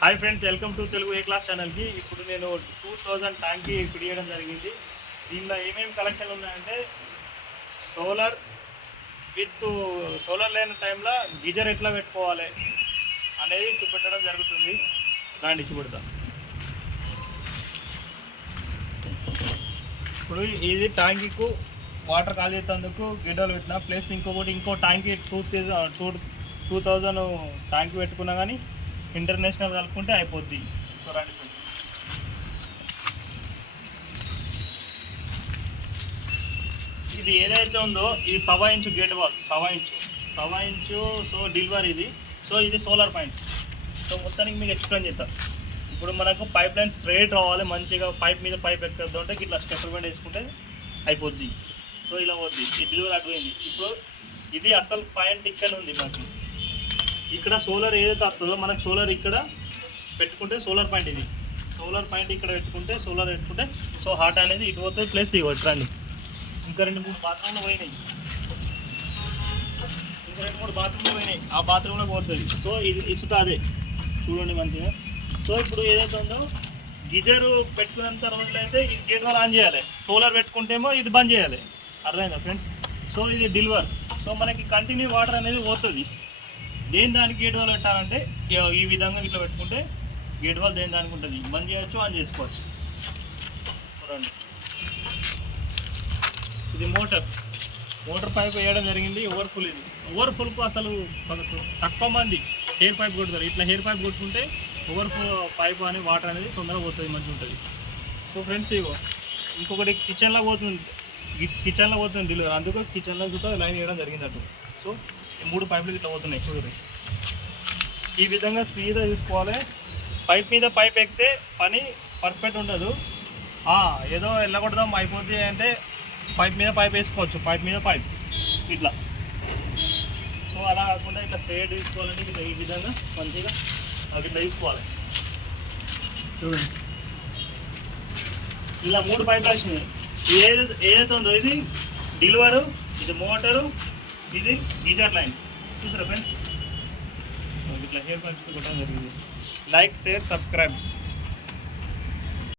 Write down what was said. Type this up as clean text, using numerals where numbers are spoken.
Hi friends, welcome to Telugu A class ఛానల్కి. ఇప్పుడు నేను 2000 ట్యాంక్కి ఫిట్ చేయడం జరిగింది. దీనిలో ఏమేమి కలెక్షన్లు ఉన్నాయంటే సోలార్ విత్ సోలార్ లేని టైంలో గీజర్ ఎట్లా పెట్టుకోవాలి అనేది చూపెట్టడం జరుగుతుంది. దాన్ని చూపెడతా. ఇప్పుడు ఇది ట్యాంకీకు వాటర్ ఖాళీ చేసేందుకు గిడ్డలు పెట్టిన ప్లస్ ఇంకో ట్యాంకీ 2000 ట్యాంకీ పెట్టుకున్నా కానీ ఇంటర్నేషనల్ కలుపుకుంటే అయిపోద్ది. సో రండి కొంచెం. ఇది ఏదైతే ఉందో ఇది 1.25 inch gate wall, 1.25 inch. So delivery ఇది. సో ఇది సోలార్ పాయింట్. సో మొత్తానికి మీకు ఎక్స్ప్లెయిన్ చేస్తాను. ఇప్పుడు మనకు పైప్ లైన్ స్ట్రైట్ రావాలి, మంచిగా పైప్ మీద పైప్ ఎక్కద్దు అంటే ఇట్లా స్టెప్ వెంట వేసుకుంటే అయిపోద్ది. సో ఇలా పోద్ది. ఈ డెలివరీ అటుపోయింది. ఇప్పుడు ఇది అసలు పాయింట్ ఇక్కడ ఉంది. మనకి ఇక్కడ సోలార్ ఏదైతే వస్తుందో మనకు సోలార్ ఇక్కడ పెట్టుకుంటే సోలార్ పాయింట్ ఇది. సోలార్ పాయింట్ ఇక్కడ పెట్టుకుంటే సో హాట్ అనేది ఇటు పోతుంది. ప్లస్ ఇవ్వచ్చు రండి. ఇంకా 2-3 బాత్రూమ్లు పోయినాయి. ఆ బాత్రూంలో పోతుంది. సో ఇది ఇసుక అదే చూడండి మంచిగా. సో ఇప్పుడు ఏదైతే ఉందో గీజర్ పెట్టుకున్నంత రోజులు అయితే ఇది గేట్ వాల్ ఆన్ చేయాలి. సోలార్ పెట్టుకుంటేమో ఇది బంద్ చేయాలి. అర్థమైందా ఫ్రెండ్స్? సో ఇది డెలివర్. సో మనకి కంటిన్యూ వాటర్ అనేది పోతుంది. దేని దానికి గేట్ వాల్ పెట్టాలంటే ఈ విధంగా ఇట్లా పెట్టుకుంటే గేట్ వాల్ దేని దానికి ఉంటుంది. బంద్ చేయొచ్చు, ఆన్ చేసుకోవచ్చు. చూడండి, ఇది మోటార్ పైప్ వేయడం జరిగింది. ఓవర్ఫుల్. ఇది ఓవర్ఫుల్కు అసలు తక్కువ మంది హెయిర్ పైప్ కొడతారు. ఇట్లా హెయిర్ పైప్ కొట్టుకుంటే ఓవర్ఫుల్ పైప్ అని వాటర్ అనేది తొందరగా పోతుంది, మంచిగా ఉంటుంది. సో ఫ్రెండ్స్ ఇగో ఇంకొకటి కిచెన్లో పోతుంది డెలివరీ. అందుకు కిచెన్లో కూడా లైన్ వేయడం జరిగింది అటు. సో 3 పైపులు ఇట్లా పోతున్నాయి చూడండి. ఈ విధంగా సీదా తీసుకోవాలి. పైప్ మీద పైప్ ఎక్కితే పని పర్ఫెక్ట్ ఉండదు. ఏదో వెళ్ళకూడదాం అయిపోద్ది అంటే పైప్ మీద పైప్ వేసుకోవచ్చు. పైప్ మీద పైప్ ఇట్లా. సో అలా కాకుండా ఇట్లా స్ట్రైట్ తీసుకోవాలంటే ఇట్లా ఈ విధంగా మంచిగా ఇట్లా తీసుకోవాలి. చూడండి, ఇలా 3 పైపులు వచ్చినాయి. ఏదైతే ఉందో ఇది డెలివరు, ఇది మోటారు, ఇది గీజర్ లైన్. చూసారా ఫ్రెండ్స్? ఇట్లా హెయిర్ పైప్స్ కొట్టడం జరిగింది. Like, share, subscribe.